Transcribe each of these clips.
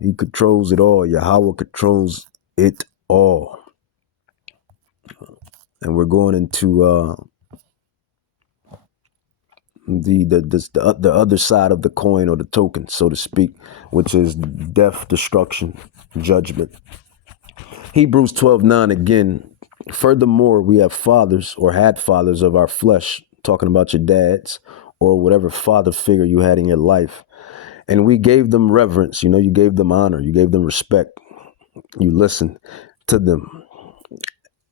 He controls it all. Yahawah controls it all. And we're going into the other side of the coin, or the token, so to speak, which is death, destruction, judgment. Hebrews 12:9 again. Furthermore, we have fathers, or had fathers of our flesh, talking about your dads or whatever father figure you had in your life. And we gave them reverence, you gave them honor, you gave them respect, you listened to them.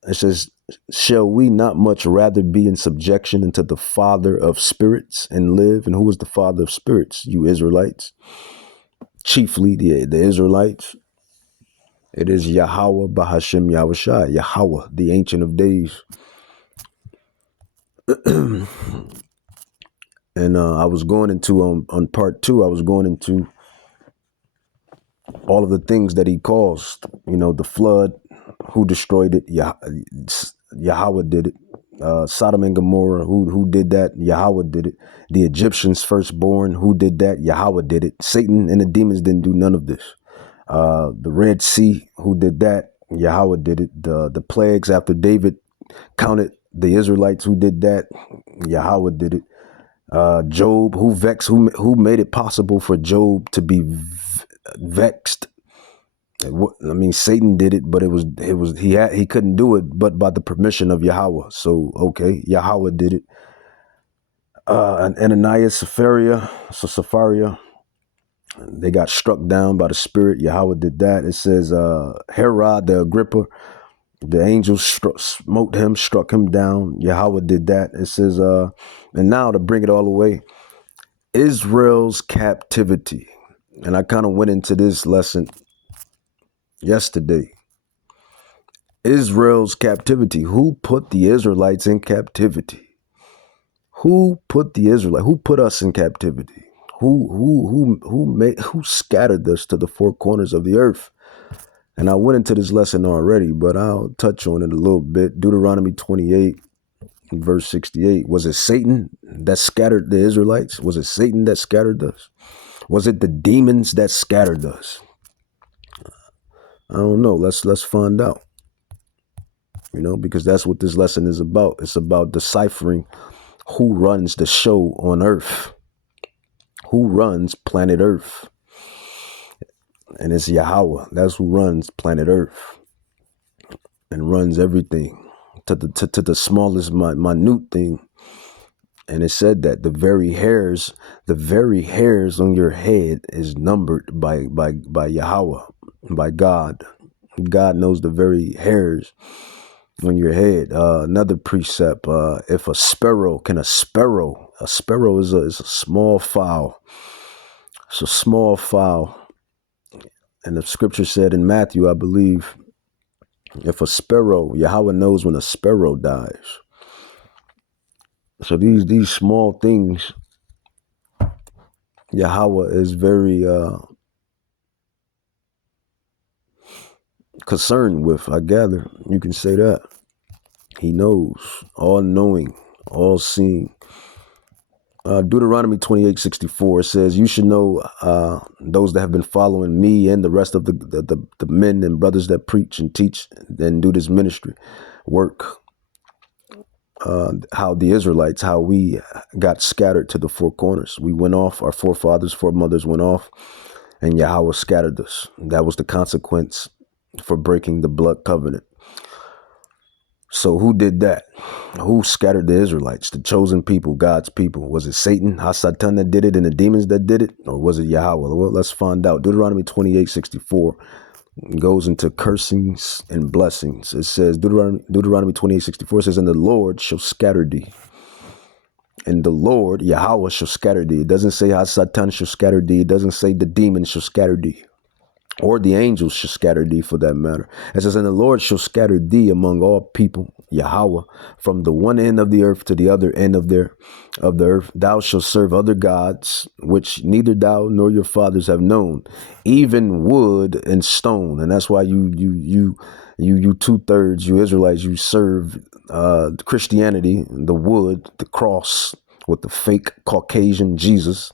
It says, shall we not much rather be in subjection unto the Father of spirits and live? And who is the Father of spirits? You Israelites, chiefly the Israelites. It is Yahawah Bahashem Yahushai, Yahawah, the Ancient of Days. And I was going into, on part 2, I was going into all of the things that he caused, the flood, who destroyed it? Yahawah did it. Sodom and Gomorrah, who did that? Yahawah did it. The Egyptians' firstborn, who did that? Yahawah did it. Satan and the demons didn't do none of this. The Red Sea, who did that? Yahawah did it. The plagues after David counted the Israelites, who did that? Yahawah did it. Job, who made it possible for Job to be vexed? Satan did it, but he couldn't do it but by the permission of Yahawah. So okay, Yahawah did it. And Ananias, Sapphira, they got struck down by the Spirit. Yahawah did that. It says Herod the Agrippa, the angels smote him, struck him down. Yahawah did that. It says, and now to bring it all the way, Israel's captivity. And I kind of went into this lesson yesterday. Israel's captivity. Who put the Israelites in captivity? Who put us in captivity? Who scattered us to the four corners of the earth? And I went into this lesson already, but I'll touch on it a little bit. Deuteronomy 28, verse 68. Was it Satan that scattered the Israelites? Was it Satan that scattered us? Was it the demons that scattered us? I don't know. Let's find out. Because that's what this lesson is about. It's about deciphering who runs the show on Earth. Who runs planet Earth? And it's Yahawah. That's who runs planet Earth and runs everything to the smallest minute thing. And it said that the very hairs on your head is numbered by Yahawah, by God. God knows the very hairs on your head. Another precept, if a sparrow is a small fowl. It's a small fowl. And the scripture said in Matthew, I believe, if a sparrow, Yahawah knows when a sparrow dies. So these small things, Yahawah is very concerned with, I gather. You can say that. He knows, all knowing, all seeing. Deuteronomy 28:64 says, you should know those that have been following me and the rest of the men and brothers that preach and teach and do this ministry work. How the Israelites, how we got scattered to the four corners. We went off, our foremothers went off, and Yahawah scattered us. That was the consequence for breaking the blood covenant. So who did that? Who scattered the Israelites, the chosen people, God's people? Was it Satan, Hasatan, that did it, and the demons that did it? Or was it Yahawah? Well, let's find out. Deuteronomy 28:64 goes into cursings and blessings. It says, Deuteronomy 28:64 says, and the Lord shall scatter thee. And the Lord, Yahawah, shall scatter thee. It doesn't say Hasatan shall scatter thee. It doesn't say the demons shall scatter thee. Or the angels shall scatter thee, for that matter. It says, and the Lord shall scatter thee among all people, Yahawah, from the one end of the earth to the other end of the earth. Thou shalt serve other gods, which neither thou nor your fathers have known, even wood and stone. And that's why you 2/3, you Israelites, you serve Christianity, the wood, the cross, with the fake Caucasian Jesus,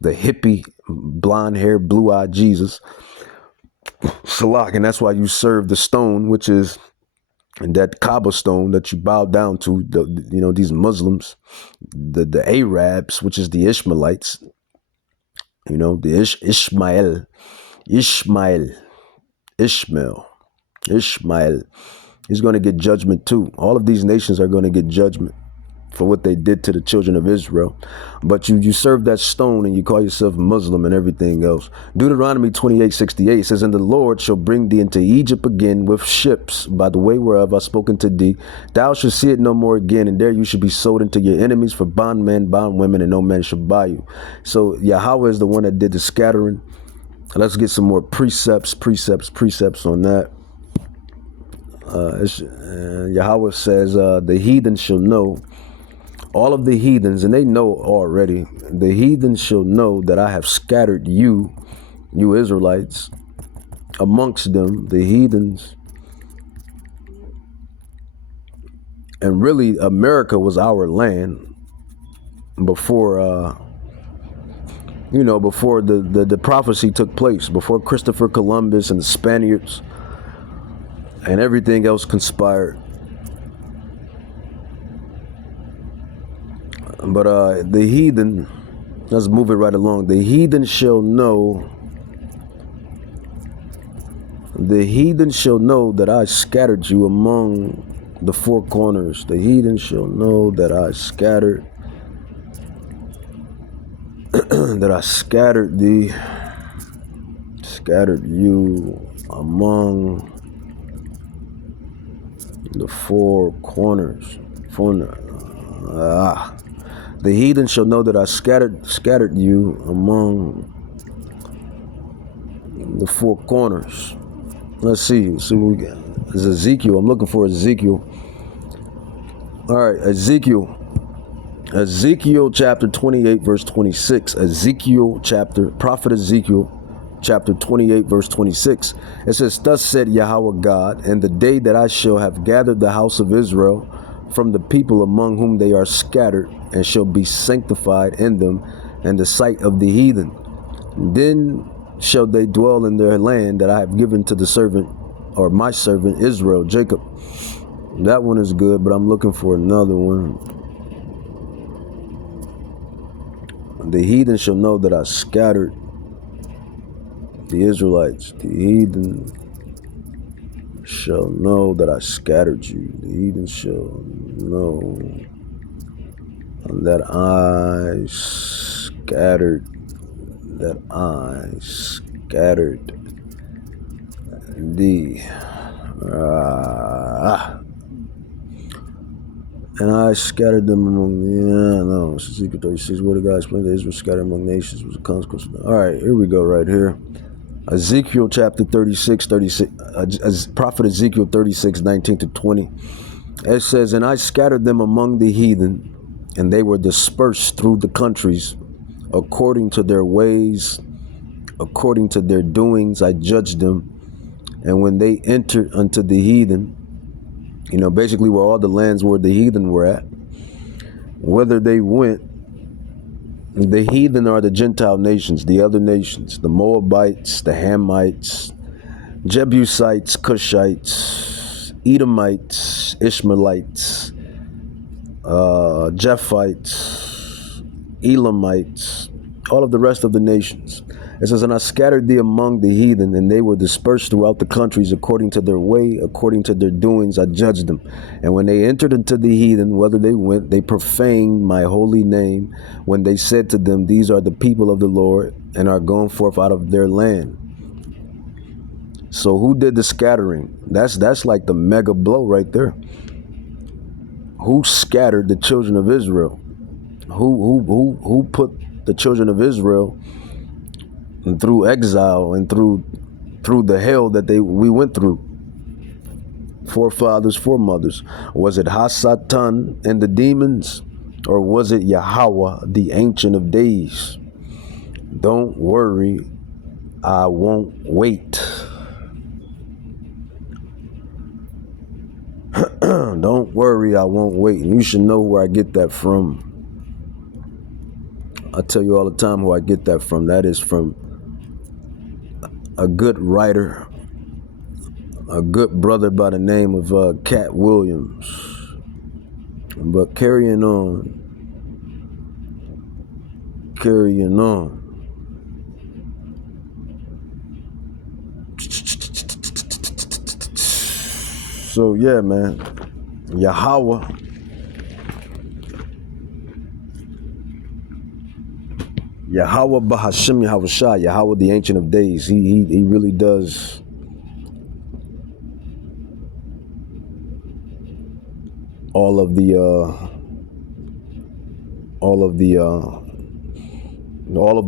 the hippie, blonde hair, blue-eyed Jesus. Salak, and that's why you serve the stone, which is that Kaaba stone that you bow down to. These Muslims, the Arabs, which is the Ishmaelites. The Ishmael. He's going to get judgment too. All of these nations are going to get judgment for what they did to the children of Israel. But you serve that stone and you call yourself Muslim and everything else. Deuteronomy 28:68 says, "And the Lord shall bring thee into Egypt again with ships, by the way whereof I spoken to thee. Thou shalt see it no more again, and there you shall be sold into your enemies for bondmen, bondwomen, and no man shall buy you." So Yahawah is the one that did the scattering. Let's get some more precepts on that. Yahawah says, the heathen shall know, all of the heathens, and they know already, the heathens shall know that I have scattered you Israelites, amongst them, the heathens. And really, America was our land before, before the prophecy took place, before Christopher Columbus and the Spaniards and everything else conspired. But the heathen, let's move it right along. The heathen shall know that I scattered you among the four corners. The heathen shall know that I scattered scattered you among the four corners. The heathen shall know that I scattered you among the four corners. Let's see what we got. It's Ezekiel. I'm looking for Ezekiel. All right, Ezekiel chapter 28, verse 26. Prophet Ezekiel chapter 28, verse 26. It says, "Thus said Yahawah God, and the day that I shall have gathered the house of Israel from the people among whom they are scattered, and shall be sanctified in them in the sight of the heathen. Then shall they dwell in their land that I have given to the servant, or my servant Israel, Jacob." That one is good, but I'm looking for another one. The heathen shall know that I scattered the Israelites. The heathen shall know that I scattered you. The heathen shall know that I scattered thee. And I scattered them among Ezekiel 36, word of God explains that Israel scattered among nations was a consequence. All right, here we go right here. Ezekiel chapter 36, Prophet Ezekiel 36, 19 to 20. It says, "And I scattered them among the heathen, and they were dispersed through the countries, according to their ways, according to their doings, I judged them. And when they entered unto the heathen," basically where all the lands where the heathen were at, whether they went, the heathen are the Gentile nations, the other nations, the Moabites, the Hamites, Jebusites, Cushites, Edomites, Ishmaelites, Japhites, Elamites, all of the rest of the nations. It says, "And I scattered thee among the heathen, and they were dispersed throughout the countries according to their way, according to their doings, I judged them. And when they entered into the heathen, whether they went, they profaned my holy name, when they said to them, These are the people of the Lord, and are gone forth out of their land." So who did the scattering? That's like the mega blow right there. Who scattered the children of Israel? Who put the children of Israel and through exile and through the hell that we went through? Forefathers, foremothers. Was it Hasatan and the demons, or was it Yahawah, the Ancient of Days? Don't worry, I won't wait. Don't worry, I won't wait. And you should know where I get that from. I tell you all the time who I get that from. That is from a good writer a good brother by the name of Cat Williams. But carrying on. So yeah, man, Yahawah, Bahashim Yahawah, Yahawah, the Ancient of Days. He really does all of the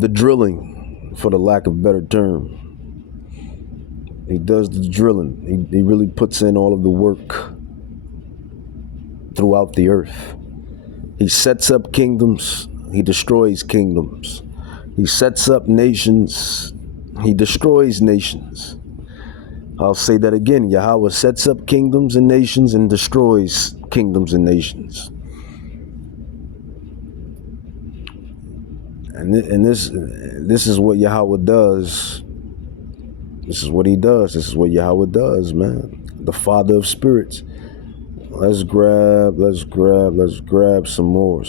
drilling, for the lack of a better term. He does the drilling. He really puts in all of the work throughout the earth. He sets up kingdoms. He destroys kingdoms. He sets up nations. He destroys nations. I'll say that again. Yahawah sets up kingdoms and nations and destroys kingdoms and nations. And this is what Yahawah does. This is what he does. This is what Yahawah does, man. The Father of spirits. Let's grab some more.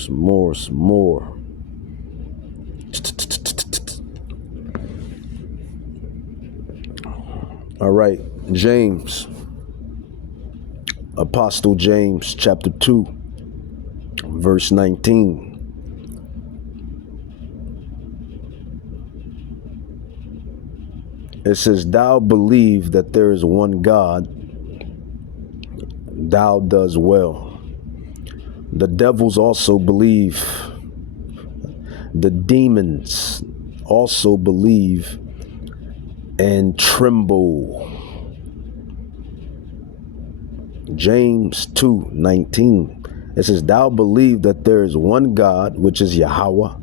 All right, James, Apostle James, chapter 2, verse 19. It says, thou believe that there is one God, thou does well. The devils also believe. The demons also believe and tremble. James 2:19. It says, thou believe that there is one God, which is Yahawah,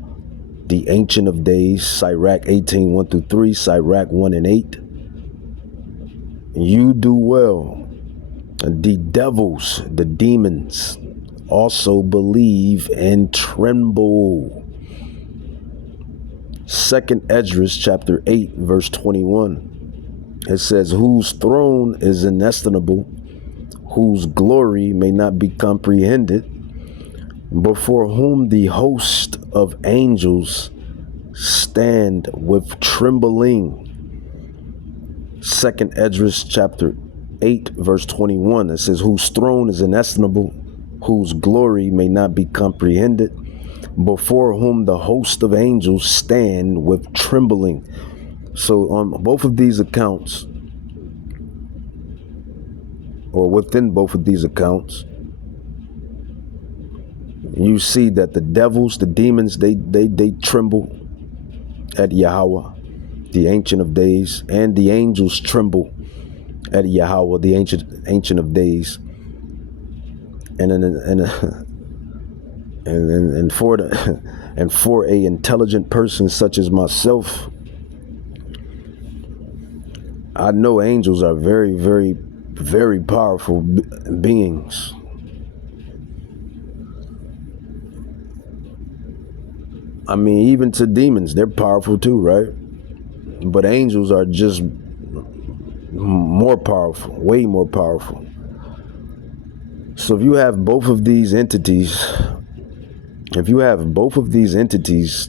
the Ancient of Days, Sirach 18:1-3, Sirach 1:8. You do well. The devils, the demons, also believe and tremble. 2nd Esdras chapter 8, verse 21. It says, whose throne is inestimable, whose glory may not be comprehended, before whom the host of angels stand with trembling. 2nd Esdras chapter 8, verse 21. It says, whose throne is inestimable, whose glory may not be comprehended, before whom the host of angels stand with trembling. So on both of these accounts, or within both of these accounts, you see that the devils, the demons, they tremble at Yahawah, the Ancient of Days, and the angels tremble at Yahawah, the Ancient of Days. And for a intelligent person such as myself, I know angels are very, very, very powerful beings. I mean, even to demons, they're powerful too, right? But angels are just more powerful, way more powerful. So if you have both of these entities,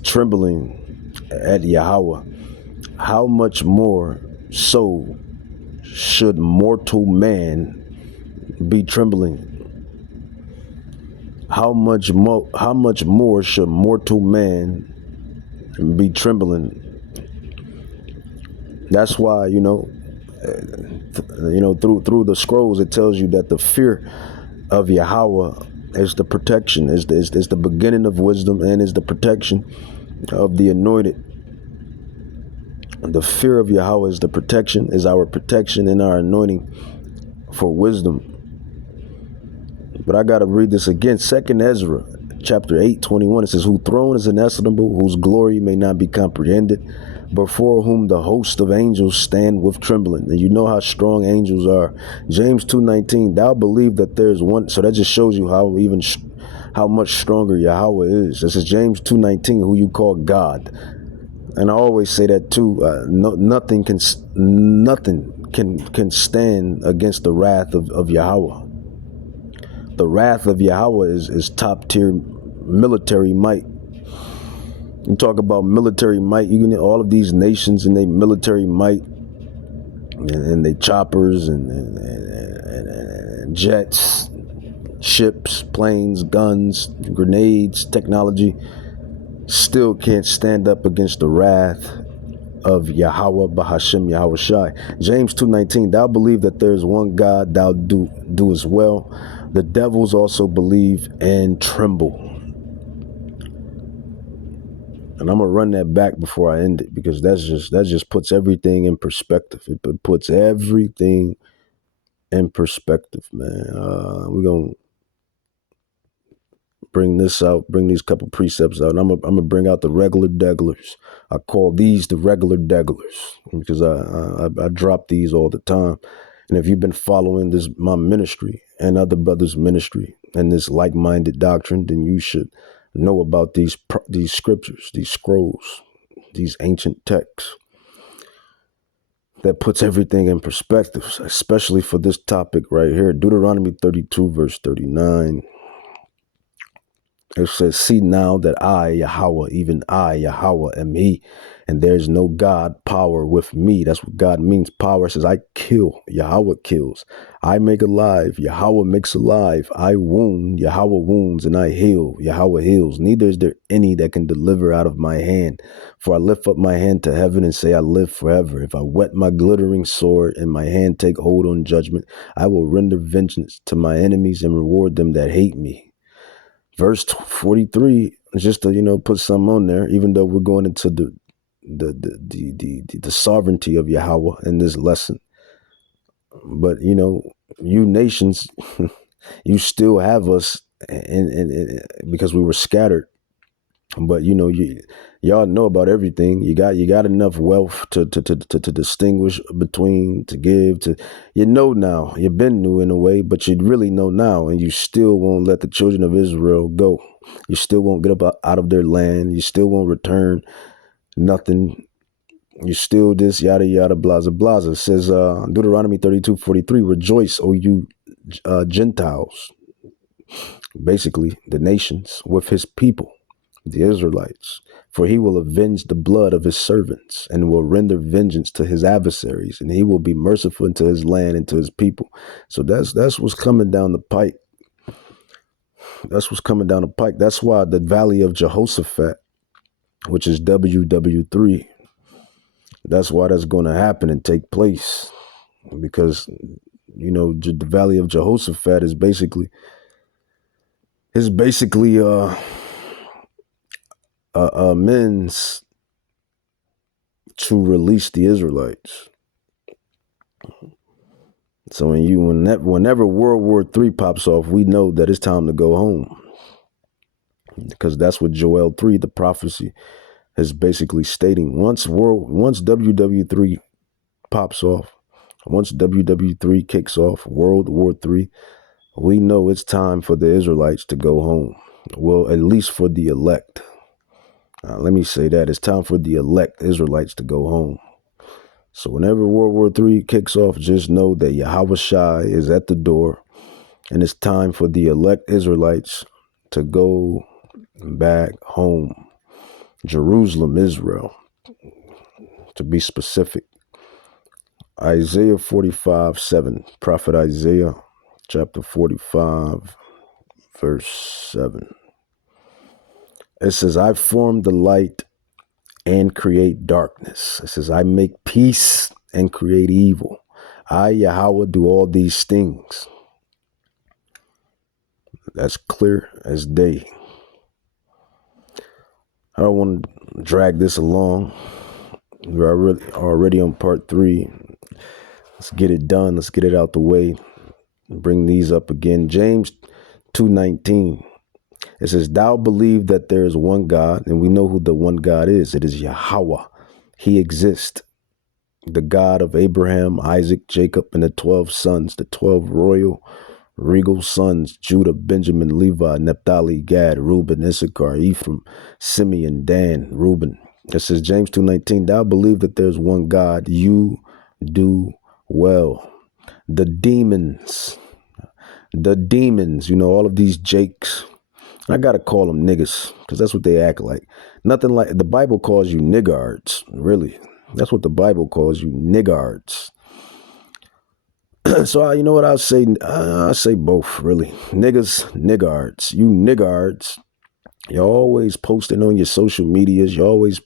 trembling at Yahawah, how much more so should mortal man be trembling? How much more should mortal man be trembling? That's why, through the scrolls, it tells you that the fear of Yahawah is the protection, is the beginning of wisdom, and is the protection of the anointed. The fear of Yahawah is the protection, is our protection and our anointing for wisdom. But I got to read this again. 2nd Ezra, chapter 8:21. It says, whose throne is inestimable, whose glory may not be comprehended, before whom the host of angels stand with trembling. And you know how strong angels are. James 2:19. Thou believe that there is one. So that just shows you how much stronger Yahawah is. This is James 2:19, who you call God. And I always say that too. Nothing can stand against the wrath of Yahawah. The wrath of Yahawah is top tier military might. You talk about military might, you can all of these nations and they military might and they choppers and jets, ships, planes, guns, grenades, technology, still can't stand up against the wrath of Yahawah Bahashem Yahweh Shai. James 2:19, thou believe that there is one God, thou do as well. The devils also believe and tremble. And I'm gonna run that back before I end it, because that just puts everything in perspective. It puts everything in perspective, man. We're gonna bring this out, bring these couple precepts out, and I'm gonna bring out the regular degglers. I call these the regular degglers because I drop these all the time. And if you've been following my ministry and other brothers' ministry and this like-minded doctrine, then you should know about these scriptures, these scrolls, these ancient texts. That puts everything in perspective, especially for this topic right here. Deuteronomy 32, verse 39. It says, see now that I, Yahawah, even I, Yahawah, am he, and there's no God power with me. That's what God means. Power says, I kill, Yahawah kills. I make alive, Yahawah makes alive. I wound, Yahawah wounds, and I heal, Yahawah heals. Neither is there any that can deliver out of my hand. For I lift up my hand to heaven and say, I live forever. If I whet my glittering sword and my hand take hold on judgment, I will render vengeance to my enemies and reward them that hate me. Verse 43, just to put some on there, even though we're going into the sovereignty of Yahawah in this lesson. But you nations, you still have us, and because we were scattered. But y'all know about everything. You got enough wealth to distinguish between, to give, to now. You've been new in a way, but you really know now, and you still won't let the children of Israel go. You still won't get up out of their land. You still won't return nothing. You still this yada yada blaza blaza. It says Deuteronomy 32:43, rejoice, O you Gentiles, basically the nations, with his people, the Israelites, for he will avenge the blood of his servants and will render vengeance to his adversaries, and he will be merciful to his land and to his people. So that's what's coming down the pike. That's what's coming down the pike. That's why the Valley of Jehoshaphat, which is WW3, that's why that's going to happen and take place, because the Valley of Jehoshaphat is basically means to release the Israelites. So whenever World War III pops off, we know that it's time to go home, because that's what Joel 3, the prophecy, is basically stating. Once WW3 pops off, once WW3 kicks off, World War III, we know it's time for the Israelites to go home. Well, at least for the elect. Let me say that. It's time for the elect Israelites to go home. So whenever World War III kicks off, just know that Yahweh Shai is at the door, and it's time for the elect Israelites to go back home. Jerusalem, Israel, to be specific. Isaiah 45:7, Prophet Isaiah chapter 45, verse 7. It says, I form the light and create darkness. It says, I make peace and create evil. I, Yahawah, do all these things. That's clear as day. I don't want to drag this along. We're already on part 3. Let's get it done. Let's get it out the way. Bring these up again. James 2:19. It says, thou believe that there is one God, and we know who the one God is. It is Yahawah. He exists. The God of Abraham, Isaac, Jacob, and the 12 sons, the 12 royal, regal sons, Judah, Benjamin, Levi, Naphtali, Gad, Reuben, Issachar, Ephraim, Simeon, Dan, Reuben. It says, James 2:19, thou believe that there's one God, you do well. The demons, all of these Jakes. I gotta call them niggas because that's what they act like. Nothing like the Bible calls you niggards, really. That's what the Bible calls you, niggards. So you know what I'll say? I say both, really. Niggas, niggards. You niggards. You're always posting on your social medias. You're always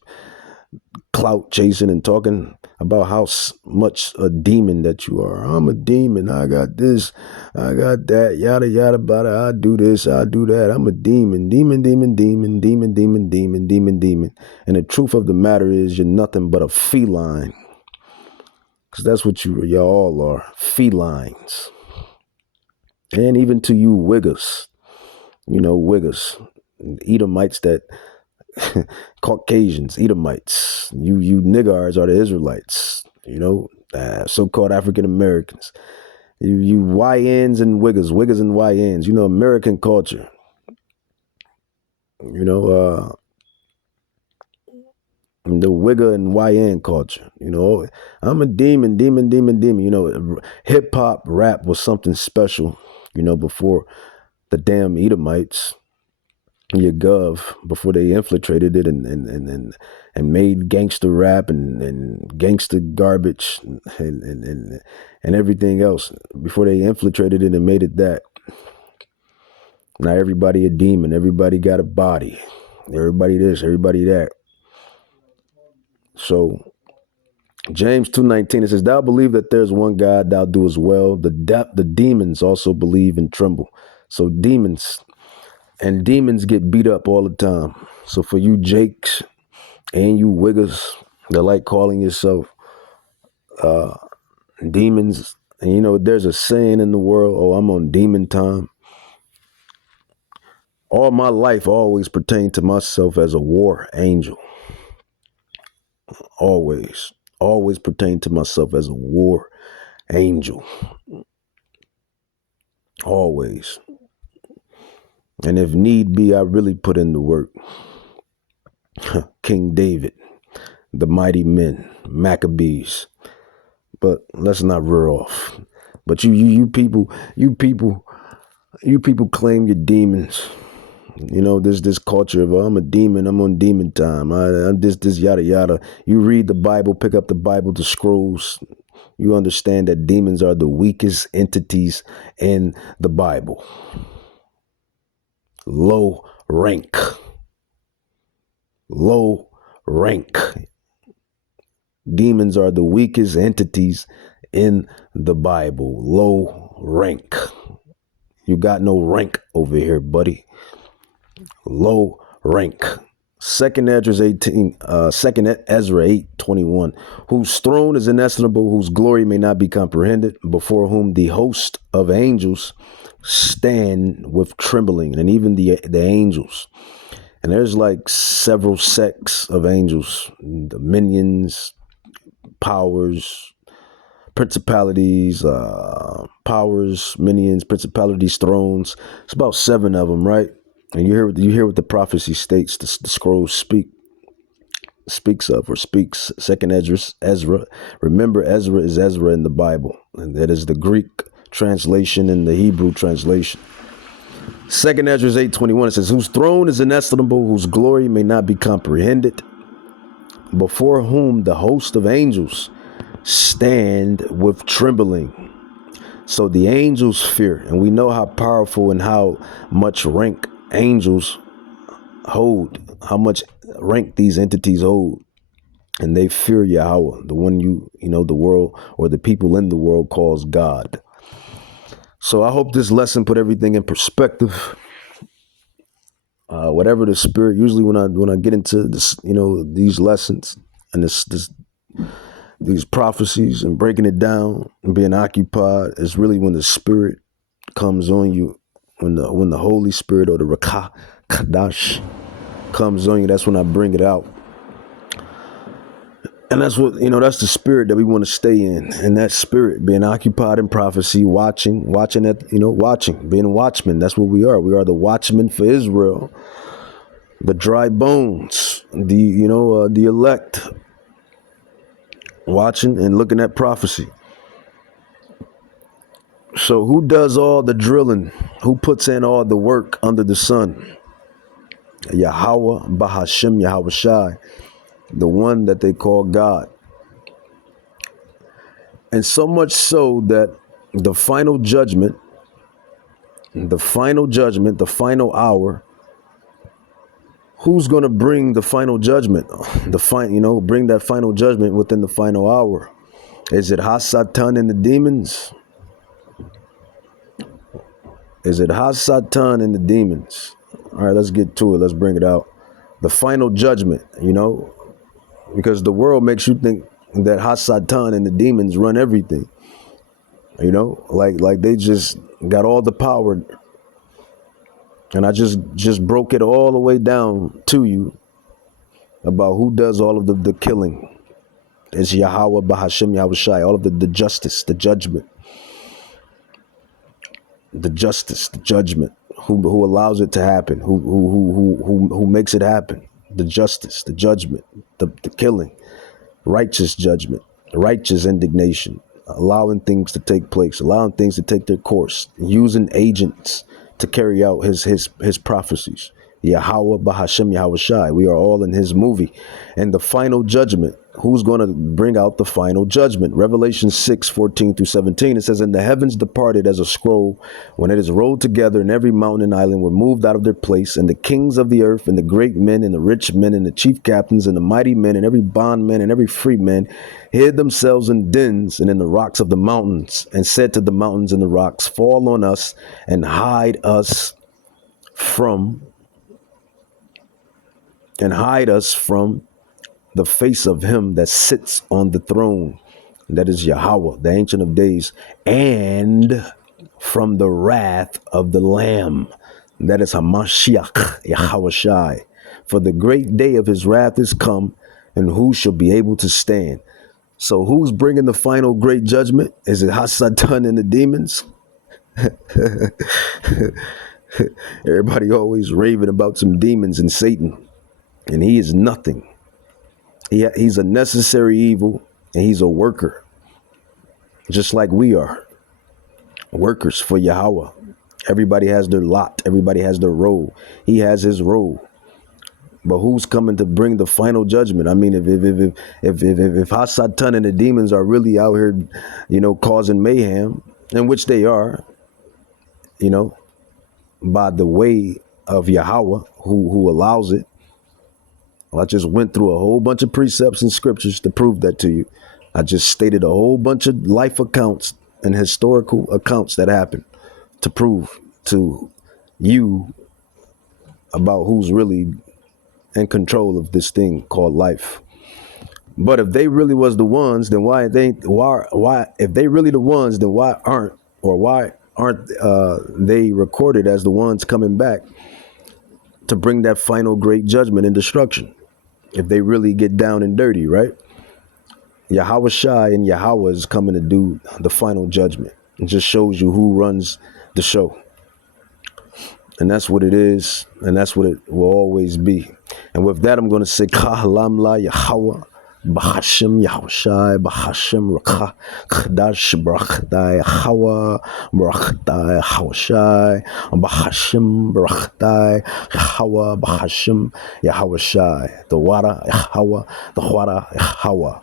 clout chasing and talking about how much a demon that you are. I'm a demon. I got this. I got that. Yada, yada, about it. I do this. I do that. I'm a demon. Demon, demon, demon, demon, demon, demon, demon, demon. And the truth of the matter is you're nothing but a feline. Because that's what y'all all are. Felines. And even to you wiggers. Wiggers. Edomites that Caucasians, Edomites, you niggards are the Israelites, so-called African Americans, you YNs and wiggers and YNs, American culture, the wigger and YN culture, I'm a demon, demon, demon, demon, hip hop rap was something special, before the damn Edomites. Your gov before they infiltrated it and made gangster rap and gangster garbage and everything else before they infiltrated it and made it that. Now everybody a demon, everybody got a body, everybody this, everybody that. So James 2:19, it says, "Thou believe that there's one God, thou doest well. The demons also believe and tremble." So demons get beat up all the time. So for you Jakes and you wiggers that like calling yourself demons, and there's a saying in the world, "Oh, I'm on demon time." All my life I always pertained to myself as a war angel. Always pertained to myself as a war angel. Always. And if need be, I really put in the work. King David, the mighty men, Maccabees. But let's not rear off. But you people claim you're demons. There's this culture of, I'm a demon, I'm on demon time. I'm this yada yada. You read the Bible, pick up the Bible, the scrolls. You understand that demons are the weakest entities in the Bible. Low rank. Demons are the weakest entities in the Bible. Low rank. You got no rank over here, buddy. Low rank. Second Ezra 8:21, whose throne is inestimable, whose glory may not be comprehended, before whom the host of angels stand with trembling, and even the angels. And there's like several sects of angels, dominions, powers, principalities, powers, minions, principalities, thrones. It's about 7 of them, right? And you hear what the prophecy states, the scrolls speaks of. Second Ezra. Remember, Ezra is Ezra in the Bible, and that is the Greek translation and the Hebrew translation. Second Ezra 8:21, it says, whose throne is inestimable, whose glory may not be comprehended, before whom the host of angels stand with trembling. So the angels fear, and we know how powerful and how much rank angels hold, how much rank these entities hold. And they fear Yahawah, the one the world or the people in the world calls God. So I hope this lesson put everything in perspective. Whatever the spirit, usually when I get into this, these lessons and these prophecies and breaking it down and being occupied, is really when the spirit comes on you, when the Holy Spirit or the Rakah Kadash comes on you. That's when I bring it out. And that's what, that's the spirit that we want to stay in. And that spirit, being occupied in prophecy, watching, being a watchman. That's what we are. We are the watchmen for Israel. The dry bones, the elect, watching and looking at prophecy. So who does all the drilling? Who puts in all the work under the sun? Yahawah, Bahashim, Yahweh Shai, the one that they call God. And so much so that the final judgment, the final hour, who's going to bring the final judgment? Bring that final judgment within the final hour. Is it Hasatan and the demons? Is it Hasatan and the demons? All right, let's get to it. Let's bring it out. The final judgment, because the world makes you think that Hasatan and the demons run everything. Like they just got all the power. And I just broke it all the way down to you about who does all of the killing. It's Yahawah, Bahashim, Yahweh Shai, all of the justice, the judgment. The justice, the judgment, who allows it to happen, who makes it happen. The justice, the judgment, the killing, righteous judgment, righteous indignation, allowing things to take place, allowing things to take their course, using agents to carry out his prophecies. Yahawah, Bahashim, Yahweh Shai. We are all in his movie. And the final judgment, who's going to bring out the final judgment? Revelation 6:14-17, it says, "And the heavens departed as a scroll when it is rolled together, and every mountain and island were moved out of their place, and the kings of the earth, and the great men, and the rich men, and the chief captains, and the mighty men, and every bondman, and every free man, hid themselves in dens and in the rocks of the mountains, and said to the mountains and the rocks, Fall on us, and hide us from the face of him that sits on the throne," that is Yahawah, the Ancient of Days, "and from the wrath of the Lamb," that is Hamashiach, Yahweh Shai. "For the great day of his wrath is come, and who shall be able to stand?" So who's bringing the final great judgment? Is it Hasatan and the demons? Everybody always raving about some demons and Satan, and he is nothing. He's a necessary evil, and he's a worker, just like we are workers for Yahawah. Everybody has their lot. Everybody has their role. He has his role. But who's coming to bring the final judgment? I mean, if Hasatan and the demons are really out here, causing mayhem, in which they are, by the way of Yahawah, who allows it. Well, I just went through a whole bunch of precepts and scriptures to prove that to you. I just stated a whole bunch of life accounts and historical accounts that happened to prove to you about who's really in control of this thing called life. But if they really was the ones, then why if they really the ones, then why aren't they recorded as the ones coming back to bring that final great judgment and destruction? If they really get down and dirty, right? Yahweh Shai and Yahawah is coming to do the final judgment. It just shows you who runs the show. And that's what it is, and that's what it will always be. And with that, I'm going to say, Kahalam la Yahawah, Bahashim Yahweh Shai, Bahashim Rakha, Khadash Brakhdai Yahawah, Brakhdai Yahweh Shai, Bahashim Brakhdai Yahawah, Bahashim Yahweh Shai, the Wada Yahawah, the Wada Yahawah.